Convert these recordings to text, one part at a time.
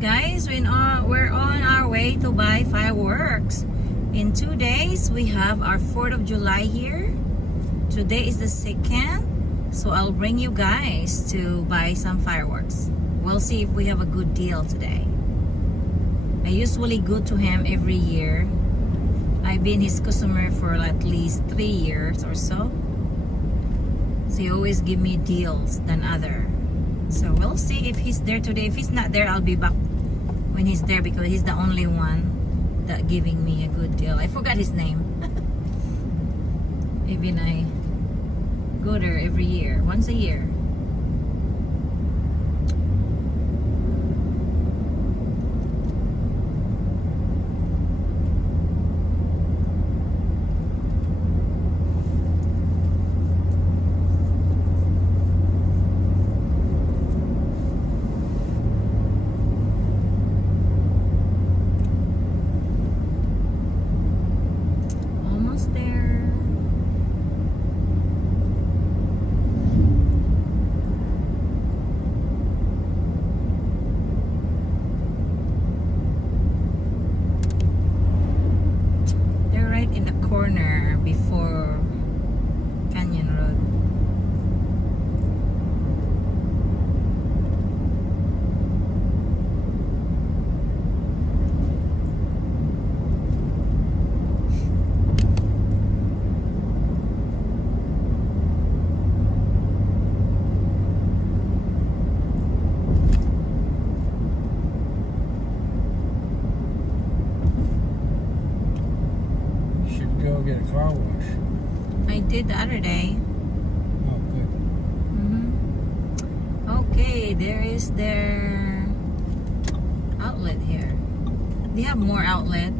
Guys, we're on our way to buy fireworks. In 2 days, we have our 4th of July here. Today is the 2nd, so I'll bring you guys to buy some fireworks. We'll see if we have a good deal today. I usually go to him every year. I've been his customer for at least 3 years or so. So he always give me deals than other. So we'll see if he's there today. If he's not there, I'll be back when he's there because he's the only one that giving me a good deal. I forgot his name. Even I go there every year, once a year. In the corner before Canyon Road. Get a car wash. I did the other day. Oh, good. Okay, there is their outlet here. They have more outlet.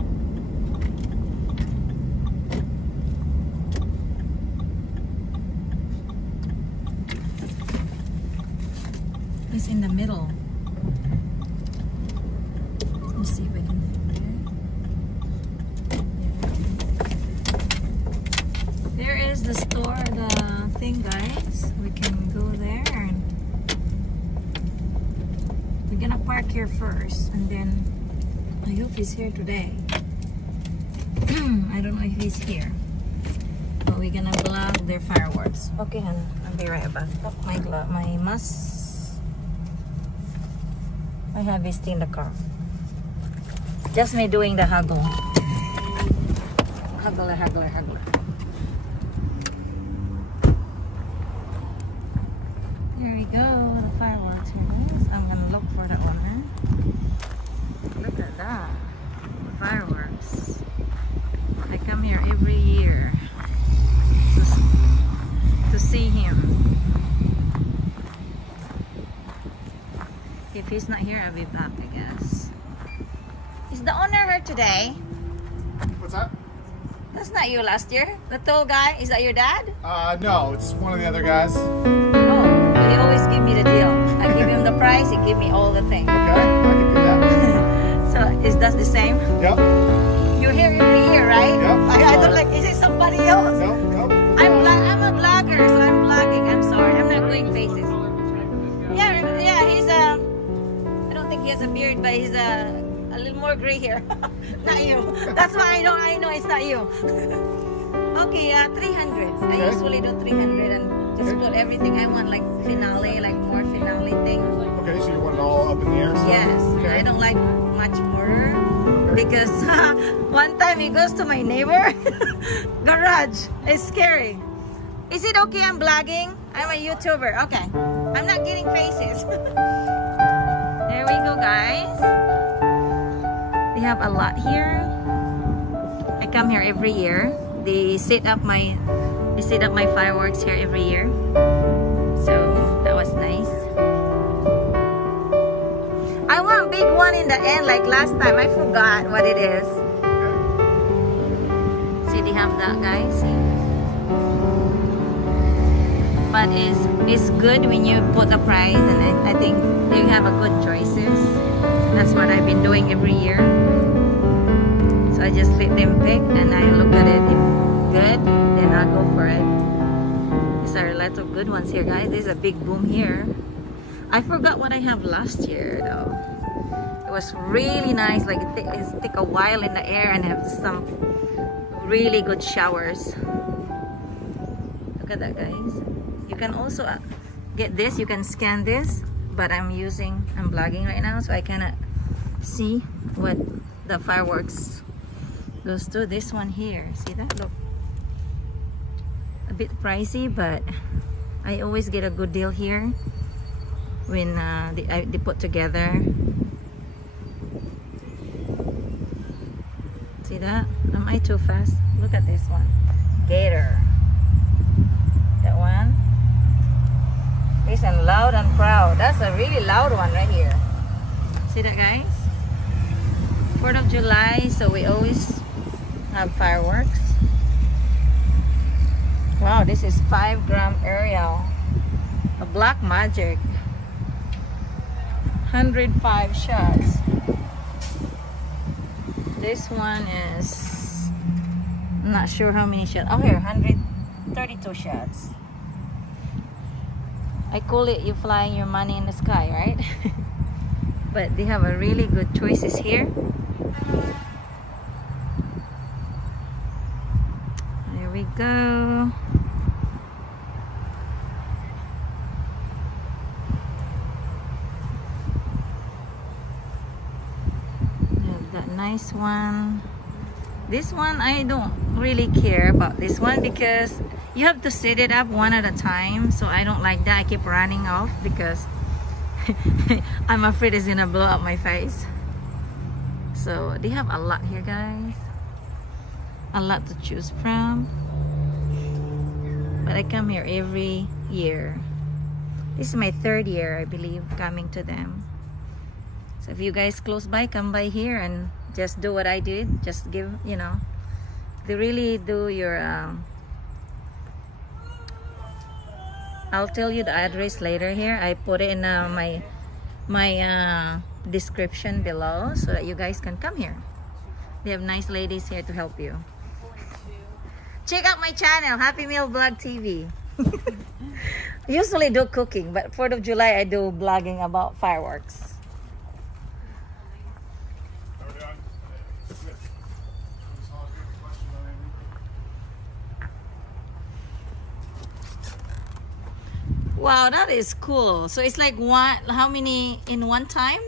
It's in the middle. Let's see if I can fit there. There is the store, the thing, guys. We can go there and we're gonna park here first and then I hope he's here today. I don't know if he's here, but we're gonna block their fireworks. Okay, hon, I'll be right back. Oh, my glove, my mask. I have this in the car. Just me doing the huggle. Huggle. There we go, the fireworks here, guys. I'm gonna look for the owner. Look at that, fireworks. I come here every year to see him. If he's not here, I'll be back, I guess. Is the owner here today? What's that? That's not you last year. The tall guy, is that your dad? No, it's one of the other guys. He always give me the deal. I give him the price, he give me all the things. Okay, I can do that. So is that the same? Yep. You're here every year, right? Yep. I don't like, is it somebody else? Nope. I'm a vlogger, so I'm vlogging. I'm sorry, I'm not doing faces. Yeah, he's I don't think he has a beard, but he's a little more gray hair. Not you. That's why I know it's not you. Okay, 300. I usually do 300 and just put everything I want, like finale, like more finale thing. Okay, so you want it all up in the air? So? Yes, okay. I don't like much more because one time he goes to my neighbor garage. It's scary. Is it okay I'm vlogging? I'm a YouTuber. Okay, I'm not getting faces. There we go, guys. They have a lot here. I come here every year. They set up my fireworks here every year, so that was nice. I want a big one in the end like last time. I forgot what it is. See, they have that, guys. See? But it's good when you put a price, and I think they have a good choices. That's what I've been doing every year. So I just let them pick and I look at it. If good, then I'll go for it. These are a lot of good ones here, guys. There's a big boom here. I forgot what I have last year though. It was really nice. Like it take a while in the air and have some really good showers. Look at that, guys. You can also get this. You can scan this, but I'm vlogging right now, so I cannot see what the fireworks goes to. This one here, see that? Look, a bit pricey, but I always get a good deal here when they put together. See that? Am I too fast? Look at this one, Gator. That one. This and Loud and Proud. That's a really loud one right here. See that, guys? 4th of July, so we always have fireworks. Wow, this is 5-gram Ariel. A Black Magic. 105 shots. This one is, I'm not sure how many shots. Oh, here, 132 shots. I call it you flying your money in the sky, right? But they have a really good choices here. There we go. Nice one. This one I don't really care about this one because you have to set it up one at a time, so I don't like that. I keep running off because I'm afraid it's gonna blow up my face. So they have a lot here, guys, a lot to choose from, but I come here every year. This is my 3rd year, I believe, coming to them. So if you guys close by, come by here and just do what I did. Just give, you know, they really do your I'll tell you the address later here. I put it in my description below so that you guys can come here. They have nice ladies here to help you. Check out my channel, Happy Meal Vlog TV. Usually do cooking, but 4th of July I do vlogging about fireworks. Wow, that is cool. So it's like how many in one time?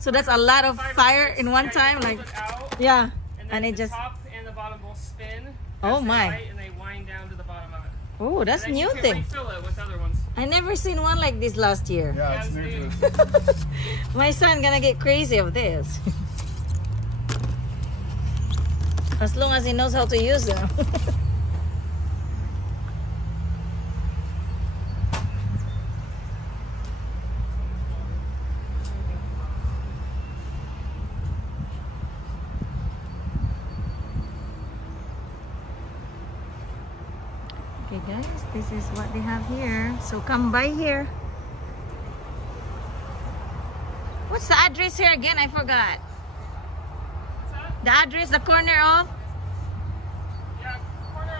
So that's a lot of fire in one time, like out, yeah. And it just top and the bottom will spin. Oh my! And they wind down to the bottom of it. Oh, that's new thing. Refill it with other ones. I never seen one like this last year. Yeah, it's new to us. My son gonna get crazy of this. As long as he knows how to use them. Okay guys, this is what they have here. So come by here. What's the address here again? I forgot. What's that? The address, the corner of? Yeah, corner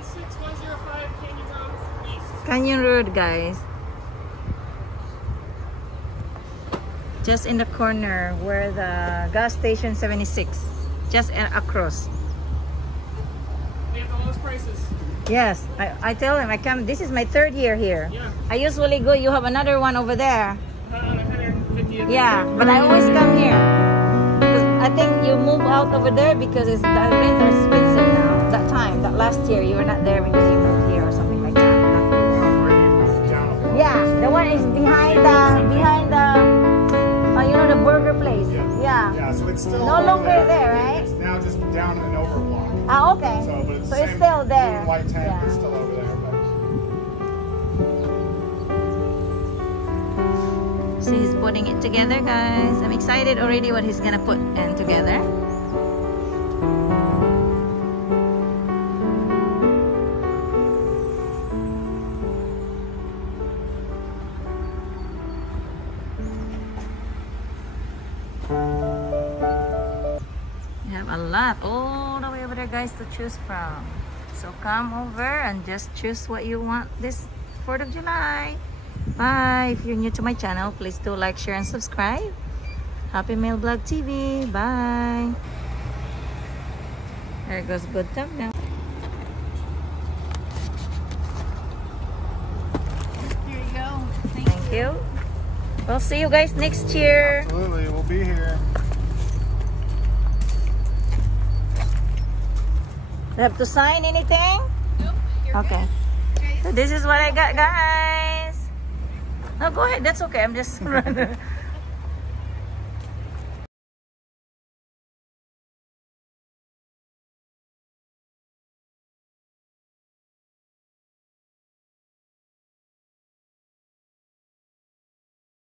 16105 Canyon Road East. Canyon Road, guys. Just in the corner where the gas station 76. Just across. They have the lowest prices. Yes, I tell him I come. This is my 3rd year here. Yeah. I usually go. You have another one over there. 150. Yeah, but I always come here. I think you move out over there because the rent are expensive now. That time, that last year, you were not there because you moved here or something like that. Yeah, the one is behind the you know, the burger place. Yeah. Yeah, so it's still No over longer there. there, right? It's now just down and over a block. Ah, okay. So, but it's, So the it's same still there. blue and white tent, Yeah. it's still over there. So he's putting it together, guys. I'm excited already what he's gonna put in together. You have a lot all the way over there, guys, to choose from. So come over and just choose what you want this 4th of July. Bye. If you're new to my channel, please do like, share, and subscribe. Happy Mail Vlog TV. Bye. There goes good time now. Here you go. Thank you. We'll see you guys next year. Absolutely, we'll be here. You have to sign anything? Nope. You're Okay. good. So this is what I got, guys. No, go ahead. That's okay. I'm just